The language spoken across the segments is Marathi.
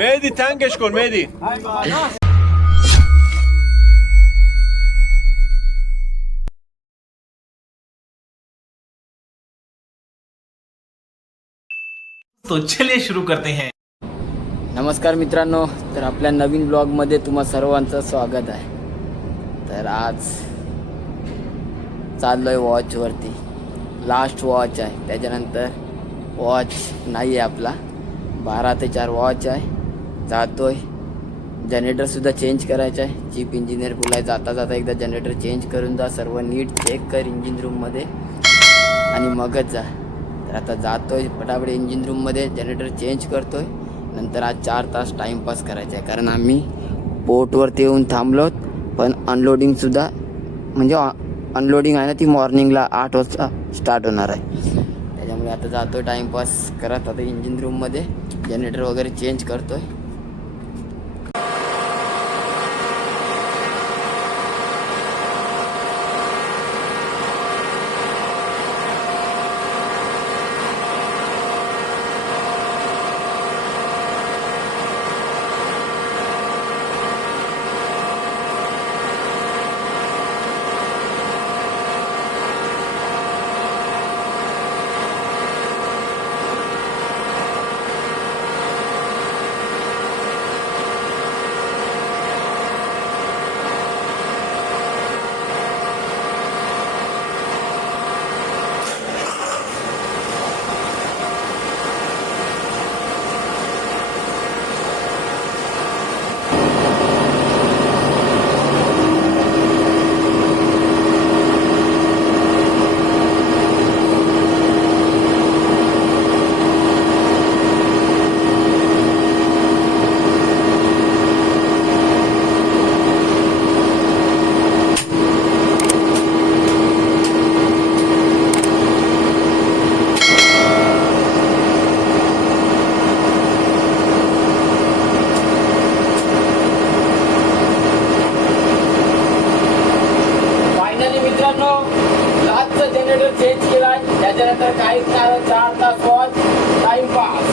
Mehdi tengeç gol Mehdi. तो चलिए शुरू करते हैं. नमस्कार मित्रांनो, तर आपल्या नवीन ब्लॉगमध्ये तुम्हा सर्वांचं स्वागत आहे. तर आज चाललो आहे वॉचवरती. लास्ट वॉच आहे, त्याच्यानंतर वॉच नाही आहे आपला. 12 ते 4 वॉच आहे. जातो आहे. जनरेटरसुद्धा चेंज करायचं आहे. चीफ इंजिनियर बोलाय जाता जाता एकदा जनरेटर चेंज करून जा, सर्व नीट चेक कर इंजिन रूममध्ये आणि मगच जा. तर आता जातो आहे पटापट इंजिन रूममध्ये, जनरेटर चेंज करतो आहे. नंतर आज 4 तास टाईमपास करायचा आहे, कारण आम्ही पोर्टवरती येऊन थांबलोत. पण अनलोडिंगसुद्धा म्हणजे अनलोडिंग आहे ना, ती मॉर्निंगला 8 वाजता स्टार्ट होणार आहे. त्याच्यामुळे आता जातो आहे टाईमपास करत. आता इंजिन रूममध्ये जनरेटर वगैरे चेंज करतो आहे. लास्टचं जनरेटर चेंज केलाय, त्याच्यानंतर काहीच नाही. 4 तास वॉच टाइमपास.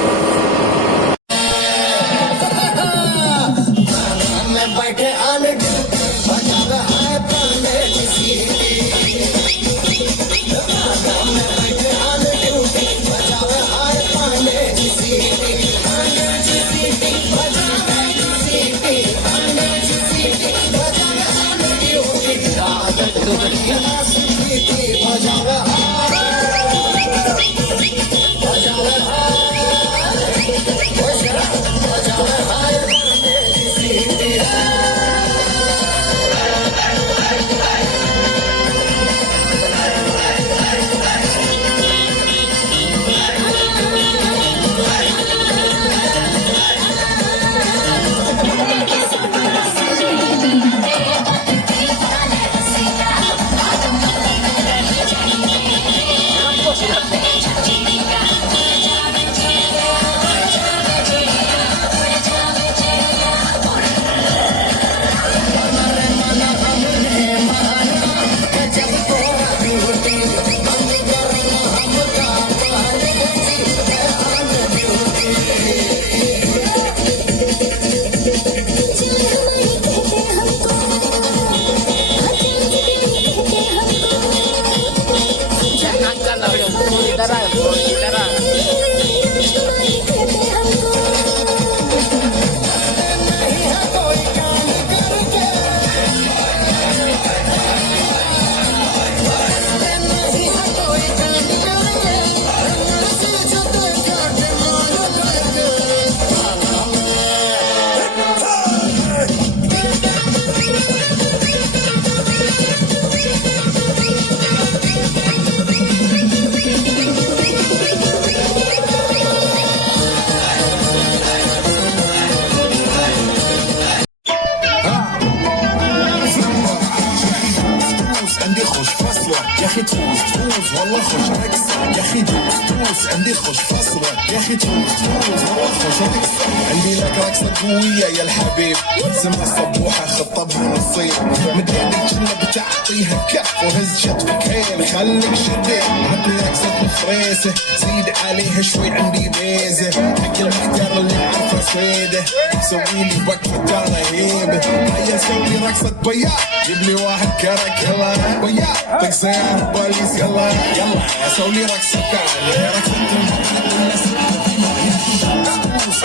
يا اخي تفوز والله خوش تكسب عندي لك رقصة قوية يا الحبيب سمع الصبوحة خطبها نصيب مدينك كنا بتعطيها كف وهز شتفك حيل خليك شديد عطني رقصة مفريسة زيد عليها شوي عندي ميزة حق المحتار اللي عارفة صيده سويلي وقفة انا هيبة هيا سوي رقصة بياع جيب لي واحد كرك يلا بياع طق سيارة بوليس يلا يلا سوي رقصة ثانية رقصة الناس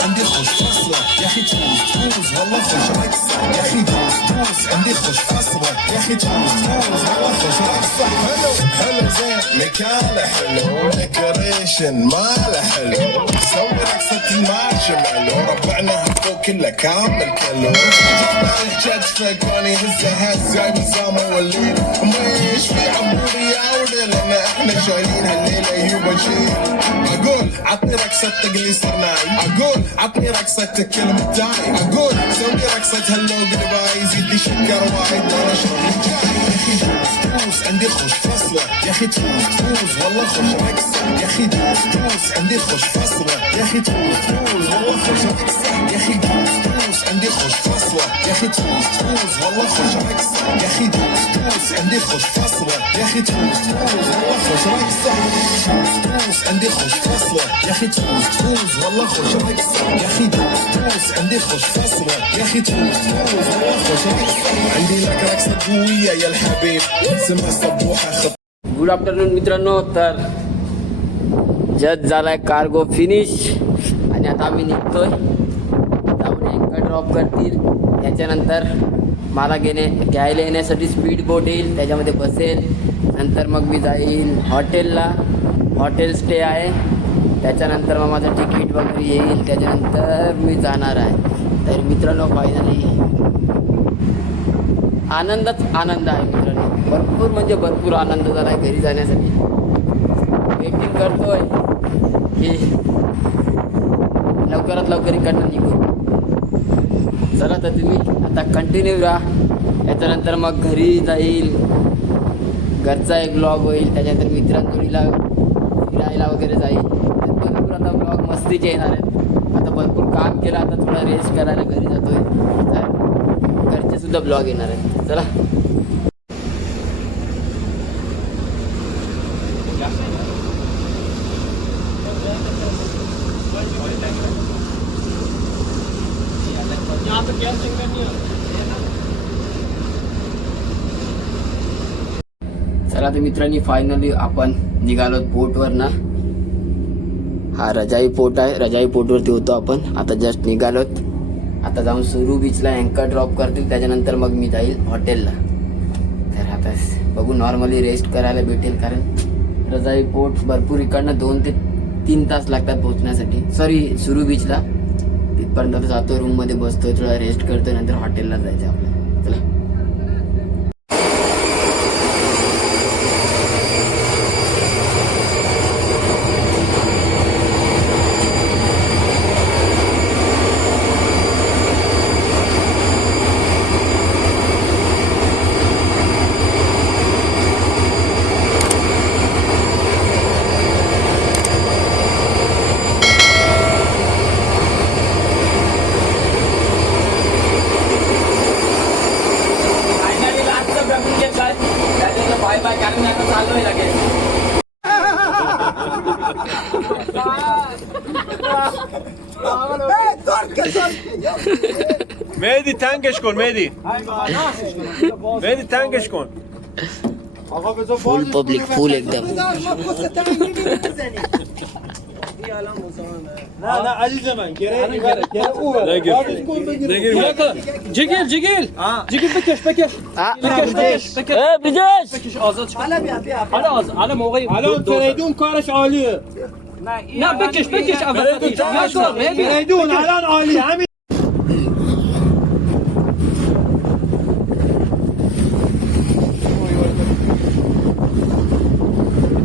عندي خوش فصلة يا اخي تفوز والله خوش رقصة يا اخي تفوز عندي خوش فصلة يا اخي تفوز والله خوش رقصة حلو زين مكانه حلو ديكوريشن ماله حلو سوي رقصة المارشميلو ربعنا هالفوق كله كامل كلو جبنا كتفك وانا هزه هزه نظامه والليل مش في عمري يا ولد لان احنا شايلين هالليله يوبا شيل اقول عطني رقصة تقلي صرناي اقول عطني رقصة كلمة داي اقول سوي رقصة هاللو قلباي زيد لي شكر وايد وانا شغلي جاي يا اخي تفوز عندي خوش فصلة يا اخي تفوز والله خوش رقصة يا اخي تفوز عندي خوش فصلة يا اخي تفوز والله خوش رقصة يا اخي تفوز عندي خوش فصلة يا اخي تفوز والله خوش رقصة يا اخي تفوز عندي خوش فصلة يا اخي تفوز والله خوش رقصة تفوز عندي خوش فصلة يا اخي تفوز والله خوش رقصة يا اخي تفوز عندي خوش فصلة يا اخي تفوز والله خوش رقصة عندي لك رقصة قوية يا الحبيب سمع الصبوحة गुड आफ्टरनून मित्रांनो. तर जस्ट झालाय कार्गो फिनिश आणि आता आम्ही निघतोय. आपण अँकर ड्रॉप करतील त्याच्यानंतर मला घ्यायला येण्यासाठी स्पीड बोट येईल त्याच्यामध्ये बसेल. नंतर मग मी जाईल हॉटेलला. हॉटेल स्टे आहे. त्याच्यानंतर मग माझं तिकीट वगैरे येईल. त्याच्यानंतर मी जाणार आहे. तर मित्रांनो फायनली आनंदच आनंद आहे मित्रांनो. भरपूर म्हणजे भरपूर आनंद झाला आहे घरी जाण्यासाठी. वेटिंग करतोय की लवकरात लवकर इकडनं निघू. चला तर तुम्ही आता कंटिन्यू राहा. त्याच्यानंतर मग घरी जाईल. घरचा एक ब्लॉग होईल. त्याच्यानंतर मित्रांजोडीला फिरायला वगैरे जाईल. भरपूर आता ब्लॉग मस्तीचे येणार आहेत. आता भरपूर काम केलं. आता थोडा रेस्ट करायला घरी जातोय. तर घरचे सुद्धा ब्लॉग येणार आहेत. चला चला तर मित्रांनी फायनली आपण निघालो बोटवर ना. हा रजाई पोर्ट आहे. रजाई पोर्टवरती होतो आपण. आता जस्ट निघालोत. आता जाऊन सुरू बीचला अँकर ड्रॉप करतील. त्याच्यानंतर मग मी जाईल हॉटेलला. तर आता बघू नॉर्मली रेस्ट करायला भेटेल. कारण रजाई पोर्ट भरपूर इकडनं 2 ते 3 तास लागतात पोहोचण्यासाठी. सॉरी सुरू बीचला. तिथपर्यंत जातो रूममध्ये बसतोय थोडा रेस्ट करतोय. नंतर हॉटेलला जायचं आपल्याला. चला مهدي تنگش کن مهدی. مهدی تنگش کن. फुल पब्लिक फुल एकदम. لا لا عزيز زمان جيجل جيجل جيجل بكش بكش بكش آزاد على موقعي الان فريدون كارش عاليه لا بكش فريدون الان عاليه همین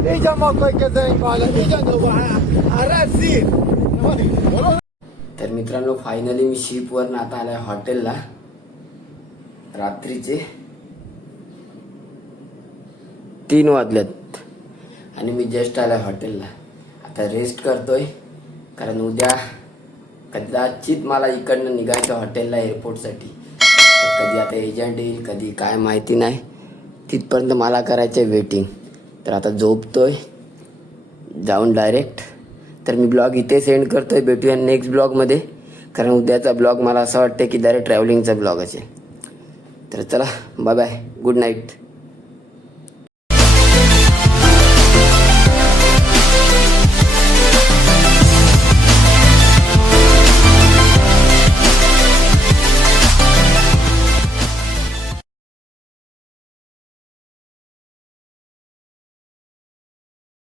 اجا ما كذا قال اجا عرفت तर मित्रांनो फायनली मी शिपवर आता आलाय हॉटेलला. रात्रीचे 3 वाजलेत आणि मी जस्ट आलाय हॉटेलला. आता रेस्ट करतोय. कारण उद्या कदाचित मला इकडनं निघायचं हॉटेलला एअरपोर्टसाठी. कधी आता एजंट येईल कधी काय माहिती नाही. तिथपर्यंत मला करायचं आहे वेटिंग. तर आता झोपतोय जाऊन डायरेक्ट. तर मी ब्लॉग इथे सेंड करतोय. भेटूया नेक्स्ट ब्लॉगमध्ये. कारण उद्याचा ब्लॉग मला असं वाटतं की डायरेक्ट ट्रॅव्हलिंगचा ब्लॉग असेल. तर चला बाय बाय, गुड नाईट.